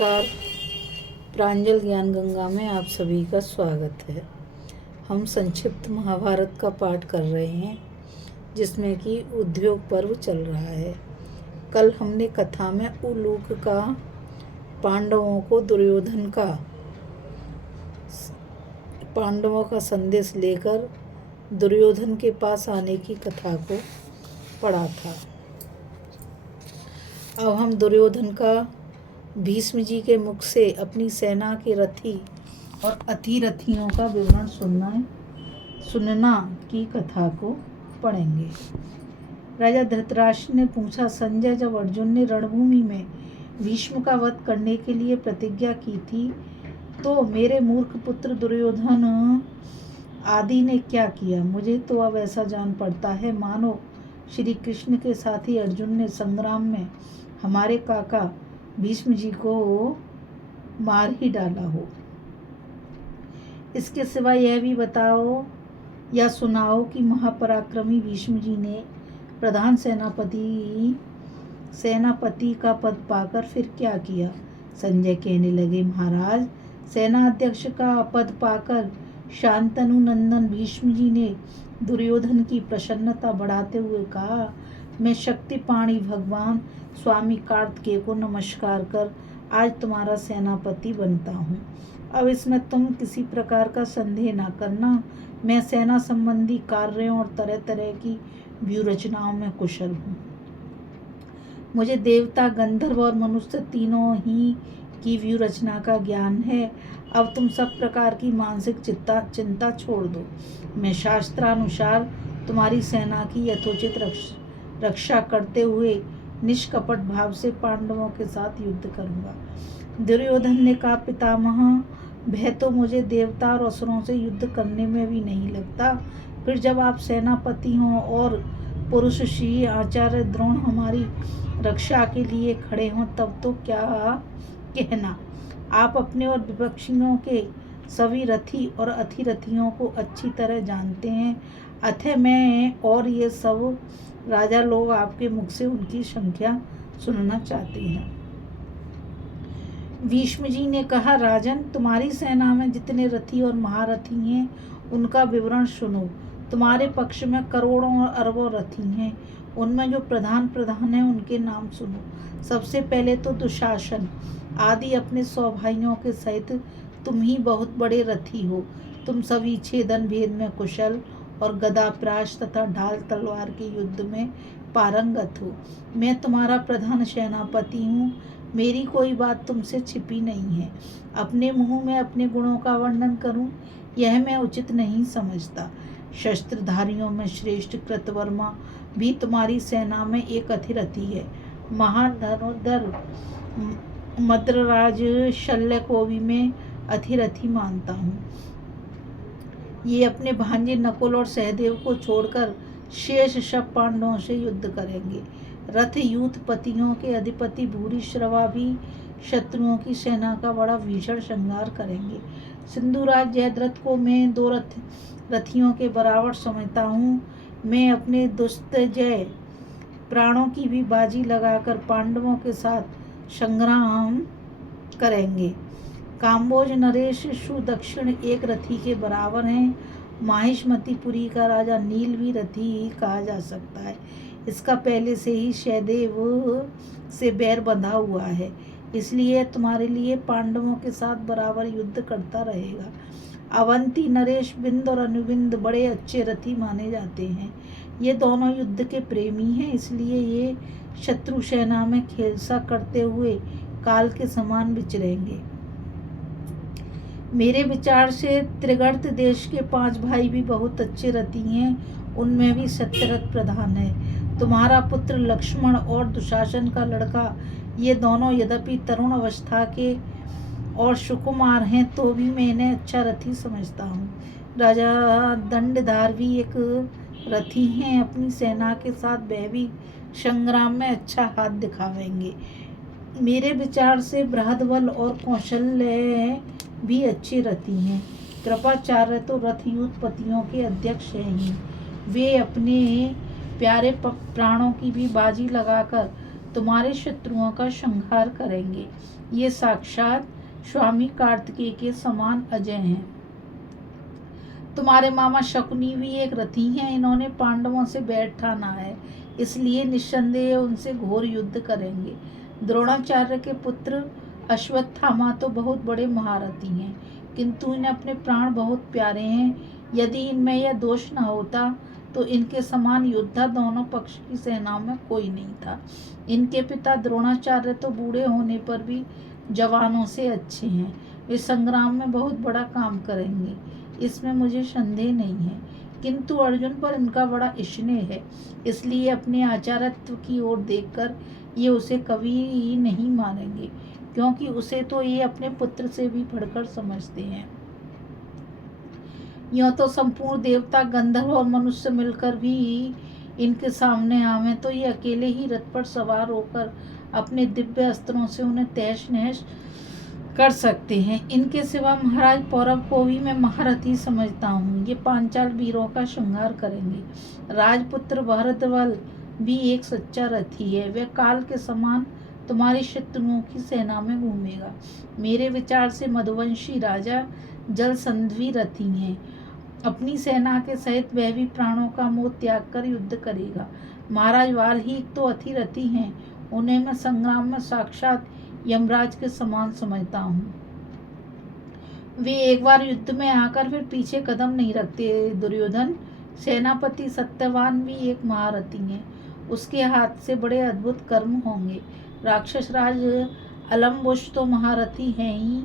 नमस्कार। प्रांजल ज्ञान गंगा में आप सभी का स्वागत है। हम संक्षिप्त महाभारत का पाठ कर रहे हैं, जिसमें कि उद्योग पर्व चल रहा है। कल हमने कथा में उलूक का पांडवों का संदेश लेकर दुर्योधन के पास आने की कथा को पढ़ा था। अब हम दुर्योधन का भीष्म जी के मुख से अपनी सेना के रथी और अतिरथियों का विवरण सुनना की कथा को पढ़ेंगे। राजा धृतराष्ट्र ने पूछा, संजय, जब अर्जुन ने रणभूमि में भीष्म का वध करने के लिए प्रतिज्ञा की थी, तो मेरे मूर्ख पुत्र दुर्योधन आदि ने क्या किया? मुझे तो अब ऐसा जान पड़ता है मानो श्री कृष्ण के साथी अर्जुन ने संग्राम में हमारे काका भीष्म जी को मार ही डाला हो। इसके सिवा यह भी बताओ या सुनाओ कि महापराक्रमी भीष्म जी ने प्रधान सेनापति का पद पाकर फिर क्या किया? संजय कहने लगे, महाराज, सेनाध्यक्ष का पद पाकर शांतनु नंदन भीष्म जी ने दुर्योधन की प्रसन्नता बढ़ाते हुए कहा, मैं शक्तिपाणी भगवान स्वामी कार्तिकेय को नमस्कार कर आज तुम्हारा सेनापति बनता हूँ। अब इसमें तुम किसी प्रकार का संदेह न करना। मैं सेना संबंधी कार्यों और तरह तरह की व्यूहरचनाओं में कुशल हूँ। मुझे देवता, गंधर्व और मनुष्य तीनों ही की व्यूहरचना का ज्ञान है। अब तुम सब प्रकार की मानसिक चिंता छोड़ दो। मैं शास्त्रानुसार तुम्हारी सेना की यथोचित रक्षा करते हुए निष्कपट भाव से पांडवों के साथ युद्ध करूंगा। दुर्योधन ने कहा, पितामह, भय तो मुझे देवता और असुरों से युद्ध करने में भी नहीं लगता। फिर जब आप सेनापति हों और पुरुष श्री आचार्य द्रोण हमारी रक्षा के लिए खड़े हों, तब तो क्या कहना। आप अपने और विपक्षियों के सभी रथी और अतिरथियों को अच्छी तरह जानते हैं। अतः मैं और ये सब राजा लोग आपके मुख से उनकी संख्या सुनना चाहते हैं। भीष्म जी ने कहा, राजन, तुम्हारी सेना में जितने रथी और महारथी हैं, उनका विवरण सुनो। तुम्हारे पक्ष में करोड़ों और अरबों रथी हैं। उनमें जो प्रधान हैं, उनके नाम सुनो। सबसे पहले तो दुशासन आदि अपने 100 भाइयों के सहित तुम ही बहुत बड़े रथी हो। तुम सभी छेदन भेद में कुशल और गदा, प्राश तथा ढाल तलवार के युद्ध में पारंगत हो। मैं तुम्हारा प्रधान सेनापति हूँ। मेरी कोई बात तुमसे छिपी नहीं है। अपने मुंह में अपने गुणों का वर्णन करूं, यह मैं उचित नहीं समझता। शस्त्रधारियों में श्रेष्ठ कृतवर्मा भी तुम्हारी सेना में एक अतिरथी है। महान धनुर्धर मद्रराज शल्य को भी मैं अतिरथी मानता हूँ। ये अपने भांजे नकुल और सहदेव को छोड़कर शेष सब पांडवों से युद्ध करेंगे। रथ यूथपतियों के अधिपति भूरिश्रवा भी शत्रुओं की सेना का बड़ा भीषण संहार करेंगे। सिंधुराज जयद्रथ को मैं 2 रथियों के बराबर समझता हूँ। मैं अपने दुस्तजय प्राणों की भी बाजी लगाकर पांडवों के साथ संग्राम करेंगे। काम्बोज नरेश सुदक्षिण एक रथी के बराबर हैं। माहिष्मतिपुरी का राजा नील भी रथी ही कहा जा सकता है। इसका पहले से ही सहदेव से बैर बंधा हुआ है, इसलिए तुम्हारे लिए पांडवों के साथ बराबर युद्ध करता रहेगा। अवंती नरेश बिंद और अनुबिंद बड़े अच्छे रथी माने जाते हैं। ये दोनों युद्ध के प्रेमी हैं, इसलिए ये शत्रु सेना में खेलसा करते हुए काल के समान विचरेंगे। मेरे विचार से त्रिगर्त देश के 5 भाई भी बहुत अच्छे रथी हैं। उनमें भी सत्यरथ प्रधान है। तुम्हारा पुत्र लक्ष्मण और दुशासन का लड़का, ये दोनों यद्यपि तरुण अवस्था के और सुकुमार हैं, तो भी मैं इन्हें अच्छा रथी समझता हूँ। राजा दंडधार भी एक रथी हैं। अपनी सेना के साथ वह भी संग्राम में अच्छा हाथ दिखावेंगे। मेरे विचार से बृहदबल और कौशल्य भी अच्छे रथी हैं। कृपाचार्य तो रथ यूथपतियों के अध्यक्ष हैं ही। वे अपने प्यारे प्राणों की भी बाजी लगाकर तुम्हारे शत्रुओं का संहार करेंगे। ये साक्षात स्वामी कार्तिकेय के समान अजय हैं। तुम्हारे मामा शकुनी भी एक रथी हैं। इन्होंने पांडवों से बैर ठाना है, इसलिए निस्संदेह उनसे घोर युद्ध करेंगे। द्रोणाचार्य के पुत्र अश्वत्थामा तो बहुत बड़े महारथी हैं, किंतु इन्हें अपने प्राण बहुत प्यारे हैं। यदि इनमें यह दोष न होता तो इनके समान योद्धा दोनों पक्ष की सेनाओं में कोई नहीं था। इनके पिता द्रोणाचार्य तो बूढ़े होने पर भी जवानों से अच्छे हैं। वे संग्राम में बहुत बड़ा काम करेंगे, इसमें मुझे संदेह नहीं है। किंतु अर्जुन पर इनका बड़ा स्नेह है, इसलिए अपने आचार्यत्व की ओर देखकर ये उसे कभी ही नहीं मानेंगे, क्योंकि उसे तो ये अपने पुत्र से भी बढ़कर समझते हैं। यूँ तो संपूर्ण देवता, गंधर्व और मनुष्य मिलकर भी इनके सामने आवे तो ये अकेले ही रथ पर सवार होकर अपने दिव्य अस्त्रों से उन्हें तहस नहस कर सकते हैं। इनके सिवा महाराज पौरव को भी मैं महारथी समझता हूँ। ये पांचाल वीरों का श्रृंगार करेंगे। राजपुत्र भरद्वाज भी एक सच्चा रथी है। वह काल के समान तुम्हारी शत्रुओं की सेना में घूमेगा। मेरे विचार से मधुवंशी राजा जलसंधि रथी हैं। अपनी सेना के सहित वह भी प्राणों का मोह त्याग कर युद्ध करेगा। महाराज वाल्मीकि तो अतिरथी हैं। उन्हें मैं संग्राम में साक्षात यमराज के समान समझता हूँ। वे एक बार युद्ध में आकर फिर पीछे कदम नहीं रखते। दुर्योधन सेनापति सत्यवान भी एक महारथी हैं। उसके हाथ से बड़े अद्भुत कर्म होंगे। राक्षस राज अलम्बुश तो महारथी हैं ही।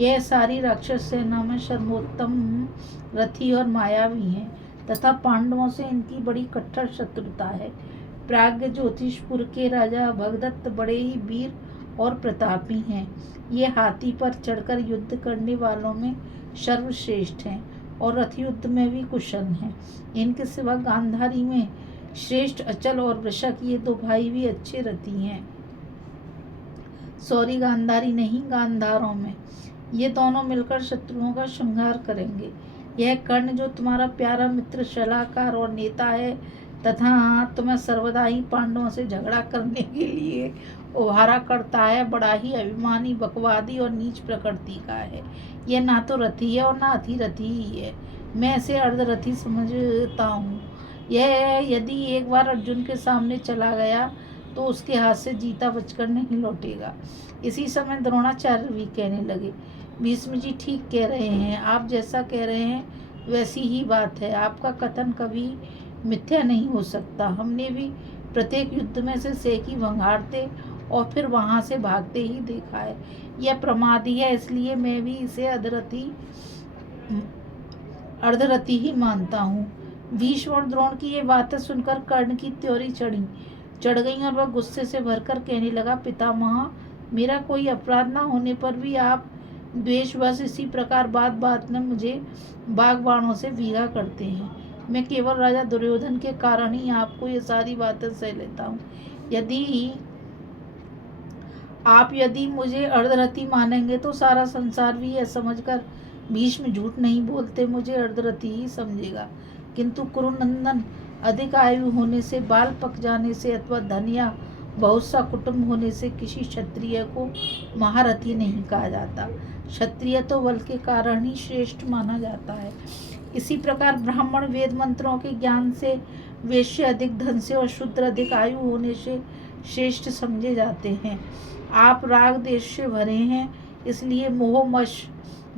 यह सारी राक्षस सेना में सर्वोत्तम रथी और मायावी हैं, तथा पांडवों से इनकी बड़ी कट्टर शत्रुता है। प्राज्ञ ज्योतिषपुर के राजा भगदत्त बड़े ही वीर और प्रतापी हैं। ये हाथी पर चढ़कर युद्ध करने वालों में सर्वश्रेष्ठ हैं और रथ युद्ध में भी कुशल हैं। इनके सिवा गांधारी में श्रेष्ठ अचल और वृषक, ये दो भाई भी अच्छे रथी हैं। सॉरी, गांधारी नहीं, गांधारों में। ये दोनों मिलकर शत्रुओं का संहार करेंगे। यह कर्ण जो तुम्हारा प्यारा मित्र, सलाहकार और नेता है तथा तुम्हें सर्वदा ही पांडवों से झगड़ा करने के लिए उभारा करता है, बड़ा ही अभिमानी, बकवादी और नीच प्रकृति का है। यह ना तो रथी है और ना अतिरथी ही है। मैं इसे अर्धरथी समझता हूँ। यह यदि एक बार अर्जुन के सामने चला गया तो उसके हाथ से जीता बचकर नहीं लौटेगा। इसी समय द्रोणाचार्य भी कहने लगे, भीष्म जी ठीक कह रहे हैं। आप जैसा कह रहे हैं वैसी ही बात है। आपका कथन कभी मिथ्या नहीं हो सकता। हमने भी प्रत्येक युद्ध में से सेकी भंगारते और फिर वहां से भागते ही देखा है। यह प्रमादी है, इसलिए मैं भी इसे अर्धरथी ही मानता हूँ। भीष्म और द्रोण की ये बातें सुनकर कर्ण की त्योरी चढ़ गई और वह गुस्से से भरकर कहने लगा, पितामह, मेरा कोई अपराध न होने पर भी आप द्वेषवश इसी प्रकार बात बात में मुझे बागबाणों से भीगा करते हैं। मैं केवल राजा दुर्योधन के कारण ही आपको ये सारी बातें सह लेता हूँ। यदि मुझे अर्धरथी मानेंगे तो सारा संसार भी यह समझकर भीष्म झूठ नहीं बोलते, मुझे अर्धरथी ही समझेगा। किंतु कुरुनंदन, अधिक आयु होने से, बाल पक जाने से अथवा धन या बहुत सा कुटुंब होने से किसी क्षत्रिय को महारथी नहीं कहा जाता। क्षत्रिय तो बल के कारण ही श्रेष्ठ माना जाता है। इसी प्रकार ब्राह्मण वेद मंत्रों के ज्ञान से, वैश्य अधिक धन से और शूद्र अधिक आयु होने से श्रेष्ठ समझे जाते हैं। आप राग देश से भरे हैं, इसलिए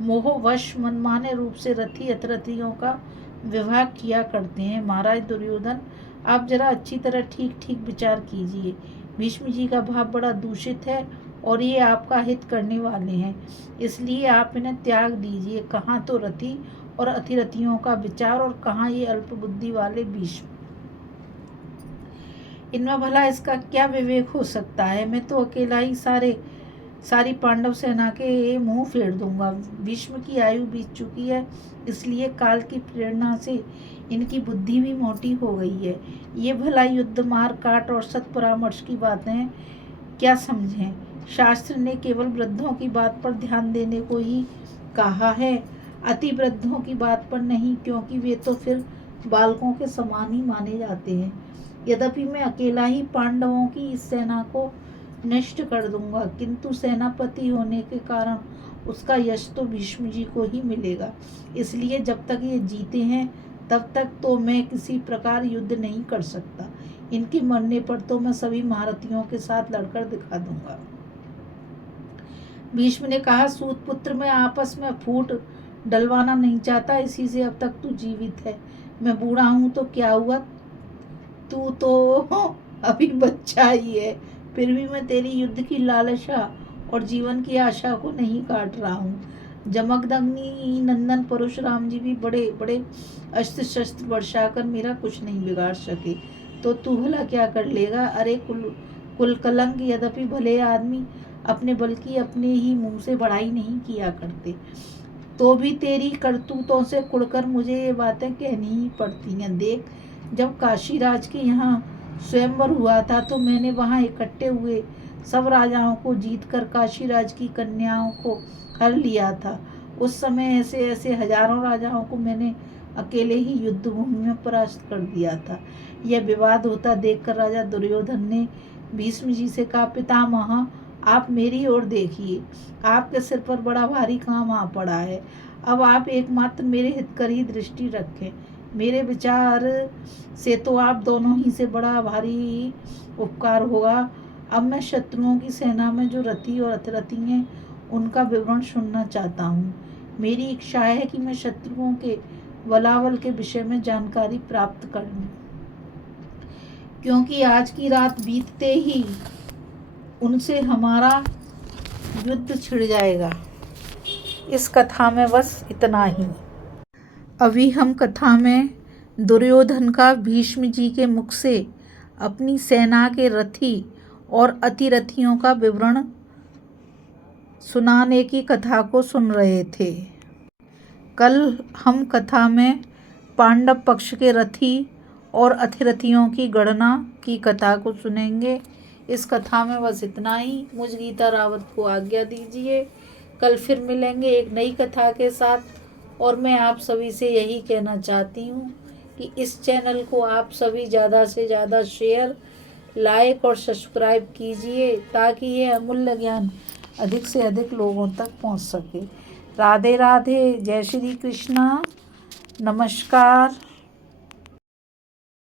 मोहवश मनमाने रूप से रथी अतरथियों का विवाह किया करते हैं। महाराज दुर्योधन, आप जरा अच्छी तरह ठीक विचार कीजिए। भीष्म जी का भाव बड़ा दूषित है और ये आपका हित करने वाले हैं, इसलिए आप इन्हें त्याग दीजिए। कहाँ तो रथी और अतिरथियों का विचार और कहाँ ये अल्प बुद्धि वाले भीष्म। इनमें भला इसका क्या विवेक हो सकता है। मैं तो अकेला ही सारी पांडव सेना के मुंह फेर दूंगा। भीष्म की आयु बीत चुकी है, इसलिए काल की प्रेरणा से इनकी बुद्धि भी मोटी हो गई है। ये भला युद्ध, मार काट और सत परामर्श की बातें क्या समझें। शास्त्र ने केवल वृद्धों की बात पर ध्यान देने को ही कहा है, अति वृद्धों की बात पर नहीं, क्योंकि वे तो फिर बालकों के समान ही माने जाते हैं। यद्यपि मैं अकेला ही पांडवों की इस सेना को नष्ट कर दूंगा, किंतु सेनापति होने के कारण उसका यश तो भीष्म जी को ही मिलेगा। इसलिए जब तक ये जीते हैं तब तक तो मैं किसी प्रकार युद्ध नहीं कर सकता। इनके मरने पर तो मैं सभी महारथियों के साथ लड़कर दिखा दूंगा। भीष्म ने कहा, सूत पुत्र, मैं आपस में फूट डलवाना नहीं चाहता, इसी से अब तक तू जीवित है। मैं बूढ़ा हूं तो क्या हुआ, तू तो अभी बच्चा ही है। फिर भी मैं तेरी युद्ध की लालसा और जीवन की आशा को नहीं काट रहा हूँ। जमदग्नि नंदन परशुराम जी भी बड़े बड़े अस्त्र शस्त्र बरसाकर मेरा कुछ नहीं बिगाड़ सके, तो तू भला क्या कर लेगा। अरे कुल कलंक, यद्यपि भले आदमी अपने बल की अपने ही मुंह से बड़ाई नहीं किया करते, तो भी तेरी करतूतों से कुड़कर मुझे ये बातें कहनी ही पड़ती हैं। देख, जब काशीराज के यहाँ स्वयंवर हुआ था तो मैंने वहाँ इकट्ठे हुए सब राजाओं को जीतकर काशीराज की कन्याओं को हर लिया था। उस समय ऐसे ऐसे हजारों राजाओं को मैंने अकेले ही युद्ध भूमि में परास्त कर दिया था। यह विवाद होता देखकर राजा दुर्योधन ने भीष्म जी से कहा, पितामह, आप मेरी ओर देखिए, आपके सिर पर बड़ा भारी काम आ पड़ा है। अब आप एकमात्र मेरे हित कर ही दृष्टि रखें। मेरे विचार से तो आप दोनों ही से बड़ा भारी उपकार होगा। अब मैं शत्रुओं की सेना में जो रथी और अतिरथी हैं उनका विवरण सुनना चाहता हूँ। मेरी इच्छा है कि मैं शत्रुओं के बलाबल के विषय में जानकारी प्राप्त कर लूँ, क्योंकि आज की रात बीतते ही उनसे हमारा युद्ध छिड़ जाएगा। इस कथा में बस इतना ही। अभी हम कथा में दुर्योधन का भीष्म जी के मुख से अपनी सेना के रथी और अतिरथियों का विवरण सुनाने की कथा को सुन रहे थे। कल हम कथा में पांडव पक्ष के रथी और अतिरथियों की गणना की कथा को सुनेंगे। इस कथा में बस इतना ही। मुझ गीता रावत को आज्ञा दीजिए। कल फिर मिलेंगे एक नई कथा के साथ। और मैं आप सभी से यही कहना चाहती हूँ कि इस चैनल को आप सभी ज़्यादा से ज़्यादा शेयर, लाइक और सब्सक्राइब कीजिए, ताकि ये अमूल्य ज्ञान अधिक से अधिक लोगों तक पहुँच सके। राधे राधे, जय श्री कृष्णा, नमस्कार।